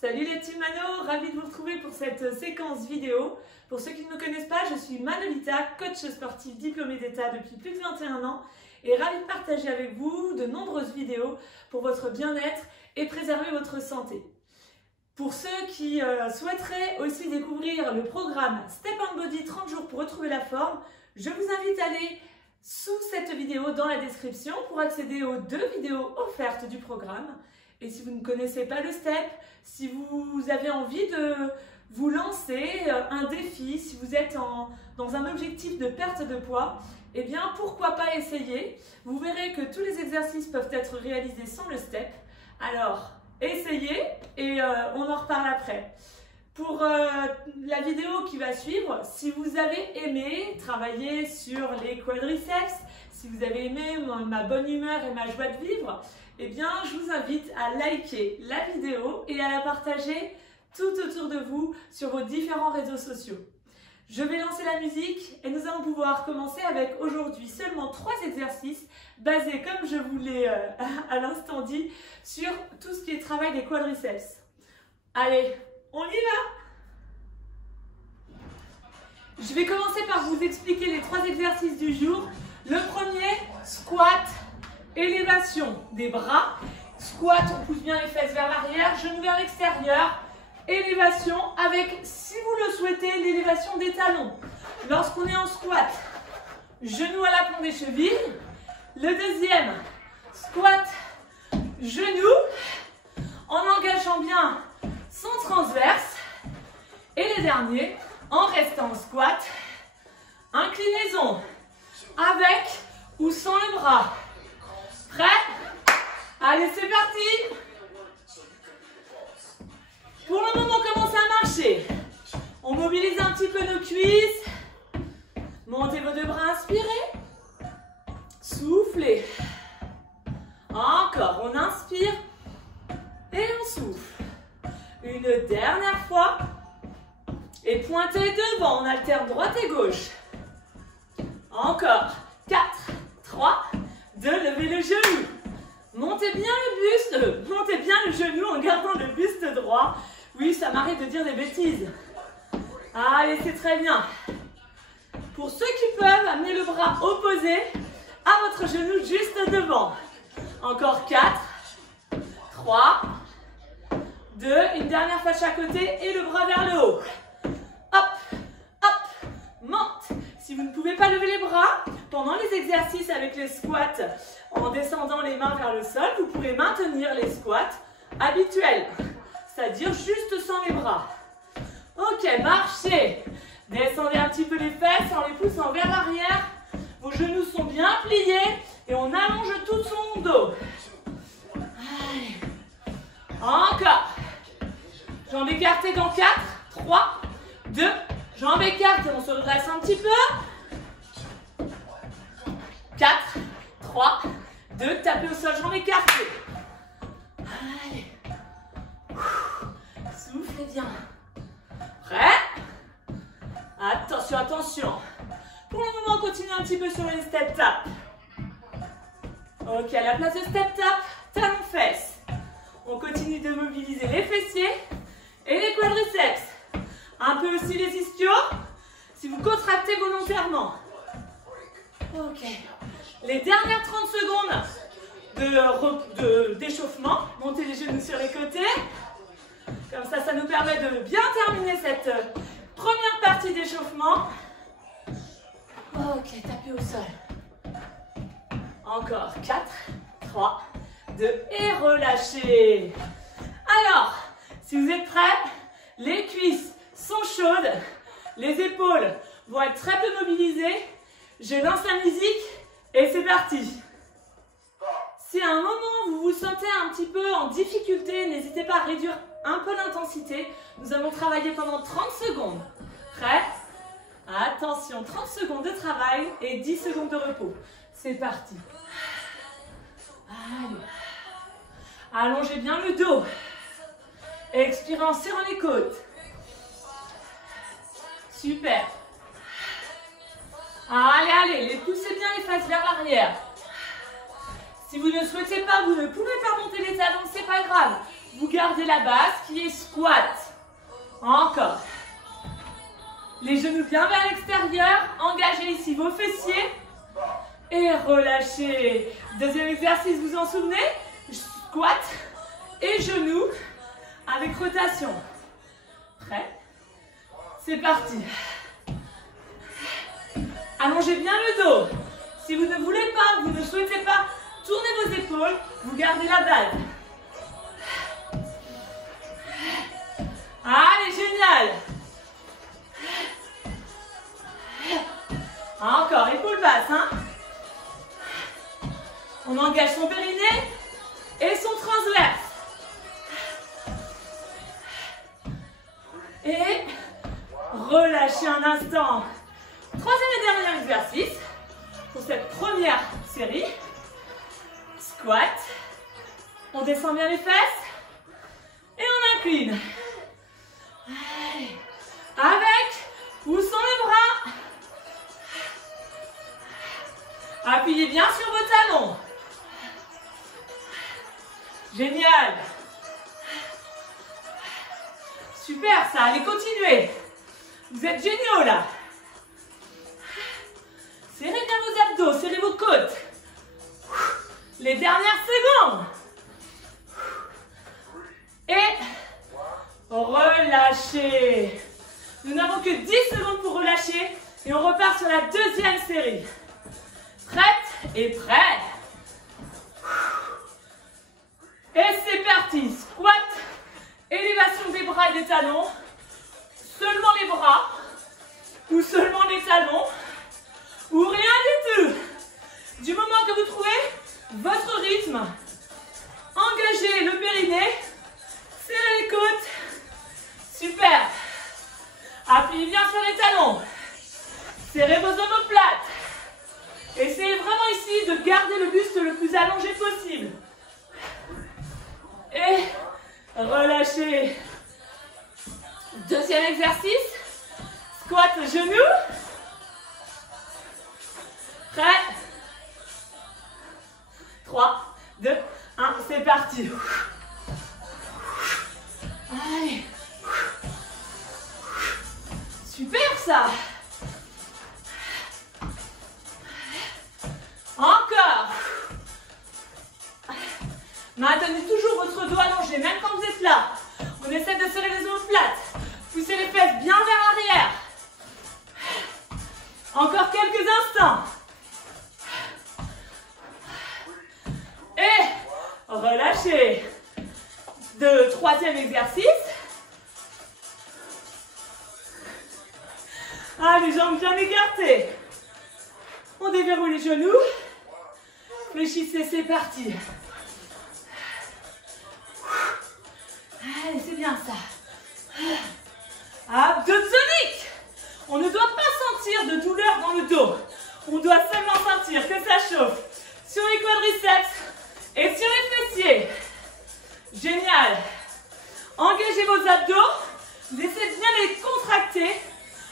Salut les Team Mano, ravie de vous retrouver pour cette séquence vidéo. Pour ceux qui ne me connaissent pas, je suis Manolita, coach sportif diplômée d'État depuis plus de 21 ans et ravie de partager avec vous de nombreuses vidéos pour votre bien-être et préserver votre santé. Pour ceux qui souhaiteraient aussi découvrir le programme Step on Body 30 jours pour retrouver la forme, je vous invite à aller sous cette vidéo dans la description pour accéder aux 2 vidéos offertes du programme. Et si vous ne connaissez pas le STEP, si vous avez envie de vous lancer un défi, si vous êtes dans un objectif de perte de poids, eh bien pourquoi pas essayer. Vous verrez que tous les exercices peuvent être réalisés sans le STEP. Alors, essayez et on en reparle après. Pour la vidéo qui va suivre, si vous avez aimé travailler sur les quadriceps, si vous avez aimé ma bonne humeur et ma joie de vivre, eh bien, je vous invite à liker la vidéo et à la partager tout autour de vous sur vos différents réseaux sociaux. Je vais lancer la musique et nous allons pouvoir commencer avec aujourd'hui seulement 3 exercices basés, comme je vous l'ai à l'instant dit, sur tout ce qui est travail des quadriceps. Allez, on y va! Je vais commencer par vous expliquer les 3 exercices du jour. Le premier, squat, élévation des bras. Squat, on pousse bien les fesses vers l'arrière, genoux vers l'extérieur. Élévation avec, si vous le souhaitez, l'élévation des talons. Lorsqu'on est en squat, genoux à l'aplomb des chevilles. Le deuxième, squat, genoux, en engageant bien son transverse. Et le dernier, en restant en squat, inclinaison avec ou sans le bras. Prêt? Allez, c'est parti! Pour le moment, on commence à marcher. On mobilise un petit peu nos cuisses. Montez vos 2 bras, inspirez. Soufflez. Encore, on inspire et on souffle. Une dernière fois. Et pointez devant, on alterne droite et gauche. Encore. 4, 3, 2, levez le genou. Montez bien le buste, montez bien le genou en gardant le buste droit. Oui, ça m'arrive de dire des bêtises. Allez, c'est très bien. Pour ceux qui peuvent, amenez le bras opposé à votre genou juste devant. Encore 4, 3, 2, une dernière fois de chaque côté et le bras vers le haut. Hop, hop, monte. Si vous ne pouvez pas lever les bras, pendant les exercices avec les squats, en descendant les mains vers le sol, vous pourrez maintenir les squats habituels, c'est-à-dire juste sans les bras. Ok, marchez. Descendez un petit peu les fesses en les poussant vers l'arrière. Vos genoux sont bien pliés et on allonge tout son dos. Allez. Encore. Jambes écartées dans 4, 3, 2, jambes écartées, on se redresse un petit peu. 4, 3, 2, tapez au sol, jambes écartées. Allez. Soufflez bien. Prêt? Attention, attention. Pour le moment, on continue un petit peu sur les step tap. Ok, à la place de step tap, talons fesses. On continue de mobiliser les fessiers et les quadriceps. Un peu aussi les ischios, si vous contractez volontairement. Ok. Les dernières 30 secondes d'échauffement. Montez les genoux sur les côtés. Comme ça nous permet de bien terminer cette première partie d'échauffement. Ok, tapez au sol. Encore 4, 3, 2 et relâchez. Alors, si vous êtes prêts, les cuisses sont chaudes, les épaules vont être très peu mobilisées. Je lance la musique et c'est parti. Si à un moment vous vous sentez un petit peu en difficulté, n'hésitez pas à réduire un peu l'intensité. Nous allons travailler pendant 30 secondes. Prêt? Attention, 30 secondes de travail et 10 secondes de repos. C'est parti. Allez. Allongez bien le dos. Expirez en serrant les côtes. Super. Allez, allez, poussez bien les fesses vers l'arrière. Si vous ne souhaitez pas, vous ne pouvez pas monter les talons, c'est pas grave. Vous gardez la base qui est squat. Encore. Les genoux bien vers l'extérieur. Engagez ici vos fessiers. Et relâchez. Deuxième exercice, vous en souvenez? Squat et genoux avec rotation. Prêt? C'est parti. Allongez bien le dos. Si vous ne voulez pas, vous ne souhaitez pas tourner vos épaules, vous gardez la base. Allez, génial. Encore, épaules basses, hein. On engage son périnée et son transverse. Et relâchez un instant. Troisième et dernier exercice pour cette première série. Squat. On descend bien les fesses et on incline. Avec ou sans les bras. Appuyez bien sur vos talons. Génial. Super ça, allez continuez. Vous êtes géniaux là. Serrez bien vos abdos, serrez vos côtes. Les dernières secondes. Et relâchez. Nous n'avons que 10 secondes pour relâcher et on repart sur la deuxième série. Prête et prêt. Et c'est parti. Squat, élévation des bras et des talons. Seulement les bras ou seulement les talons ou rien du tout. Du moment que vous trouvez votre rythme, engagez le périnée, serrez les côtes. Super. Appuyez bien sur les talons. Serrez vos omoplates. Essayez vraiment ici de garder le buste le plus allongé possible. Et relâchez. Deuxième exercice. Squat genoux. Prêt. 3, 2, 1, c'est parti. Allez. Super ça. Encore. Maintenez toujours votre dos allongé, même quand vous êtes là. On essaie de serrer les omoplates. Poussez les fesses bien vers l'arrière. Encore quelques instants. Et relâchez. Troisième exercice. Ah, les jambes bien écartées. On déverrouille les genoux. Fléchissez, c'est parti. Allez, c'est bien ça. Abdominaux. On ne doit pas sentir de douleur dans le dos. On doit seulement sentir que ça chauffe sur les quadriceps et sur les fessiers. Génial. Engagez vos abdos. Laissez bien les contracter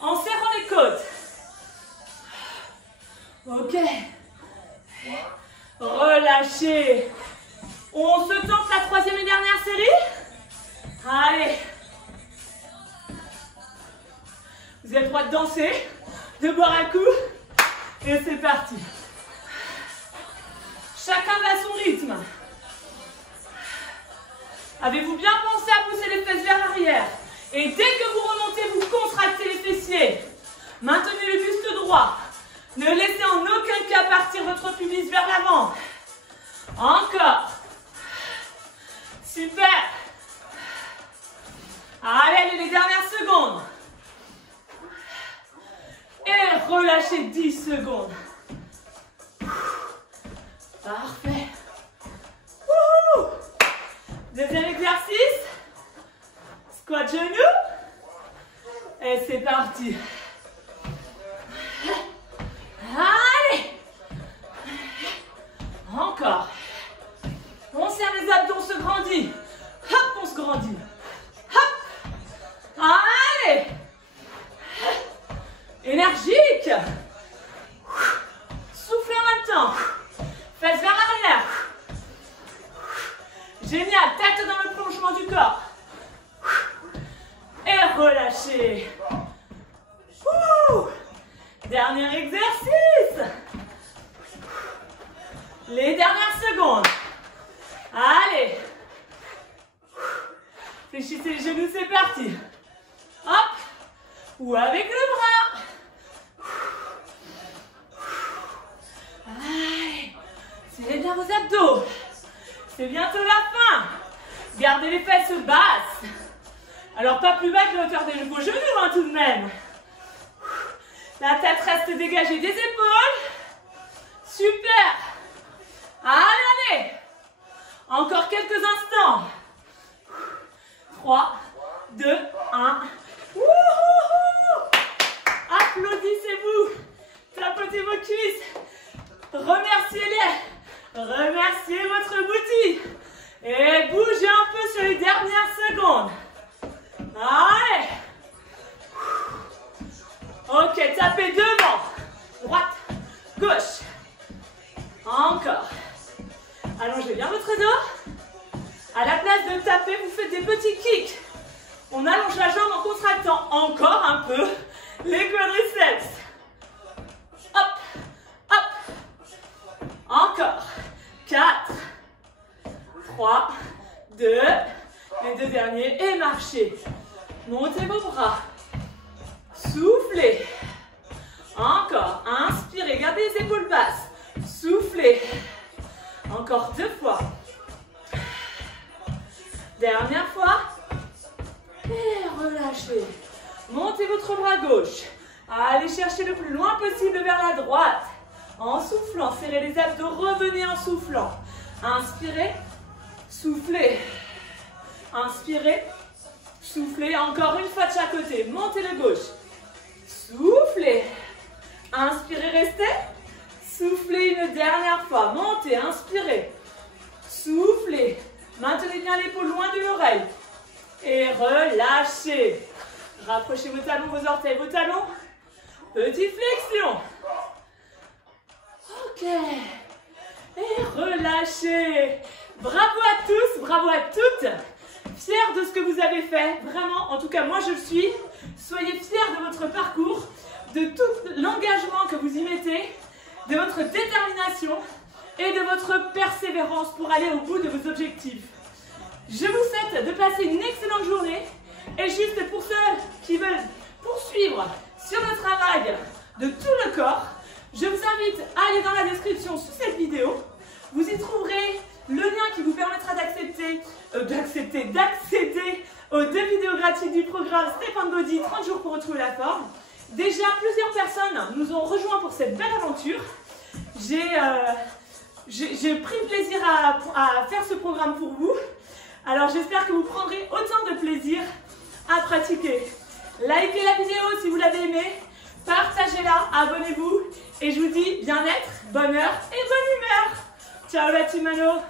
en serrant les côtes. Ok. Relâchez. On se tente la troisième et dernière série. Allez. Vous avez le droit de danser, de boire un coup. Et c'est parti. Chacun va à son rythme. Avez-vous bien pensé à pousser les fesses vers l'arrière? Et dès que vous remontez, vous contractez les fessiers. Maintenez le buste droit. Ne laissez en aucun cas partir votre pubis vers l'avant. Encore. Super. Allez, les dernières secondes. Et relâchez 10 secondes. Parfait. Wouhou. Deuxième exercice. Squat genou. Et c'est parti. Allez. Encore. On serre les abdos, on se grandit. Hop, on se grandit. Hop. Allez. Énergique. Soufflez en même temps. Fesses vers l'arrière. Génial, tête dans le prolongement du corps. Et relâchez. Dernier exercice. Les dernières secondes. Allez. Fléchissez les genoux, c'est parti. Hop. Ou avec le bras. Allez. Serrez bien vos abdos. C'est bientôt la fin. Gardez les fesses basses. Alors pas plus bas que la hauteur de vos genoux, hein, tout de même. La tête reste dégagée des épaules. Super. Allez, allez. Encore quelques instants. 3, 2, 1. Applaudissez-vous. Tapotez vos cuisses. Remerciez-les. Remerciez votre boutique. Et bougez un peu sur les dernières secondes. Allez. Ok, tapez devant. Droite, gauche. Encore. Allongez bien votre dos. À la place de taper, vous faites des petits kicks. On allonge la jambe en contractant encore un peu les quadriceps. Hop, hop. Encore. 4, 3, 2. Les deux derniers. Et marchez. Montez vos bras. Soufflez. Encore. Inspirez. Gardez les épaules basses. Soufflez. Encore 2 fois. Dernière fois. Et relâchez. Montez votre bras gauche. Allez chercher le plus loin possible vers la droite. En soufflant. Serrez les abdos. Revenez en soufflant. Inspirez. Soufflez. Inspirez. Soufflez. Encore une fois de chaque côté. Montez le gauche. Soufflez. Inspirez, restez. Soufflez une dernière fois. Montez, inspirez. Soufflez. Maintenez bien l'épaule loin de l'oreille. Et relâchez. Rapprochez vos talons, vos orteils, vos talons. Petite flexion. Ok. Et relâchez. Bravo à tous, bravo à toutes. Fiers de ce que vous avez fait. Vraiment, en tout cas, moi je le suis. Soyez fiers de votre parcours, de tout l'engagement que vous y mettez, de votre détermination et de votre persévérance pour aller au bout de vos objectifs. Je vous souhaite de passer une excellente journée et juste pour ceux qui veulent poursuivre sur le travail de tout le corps, je vous invite à aller dans la description sous cette vidéo. Vous y trouverez le lien qui vous permettra d'accéder aux 2 vidéos gratuites du programme Stéphane Body, 30 jours pour retrouver la forme. Déjà, plusieurs personnes nous ont rejoints pour cette belle aventure. J'ai pris plaisir à faire ce programme pour vous. Alors, j'espère que vous prendrez autant de plaisir à pratiquer. Likez la vidéo si vous l'avez aimée. Partagez-la, abonnez-vous. Et je vous dis bien-être, bonheur et bonne humeur. Ciao la team Mano.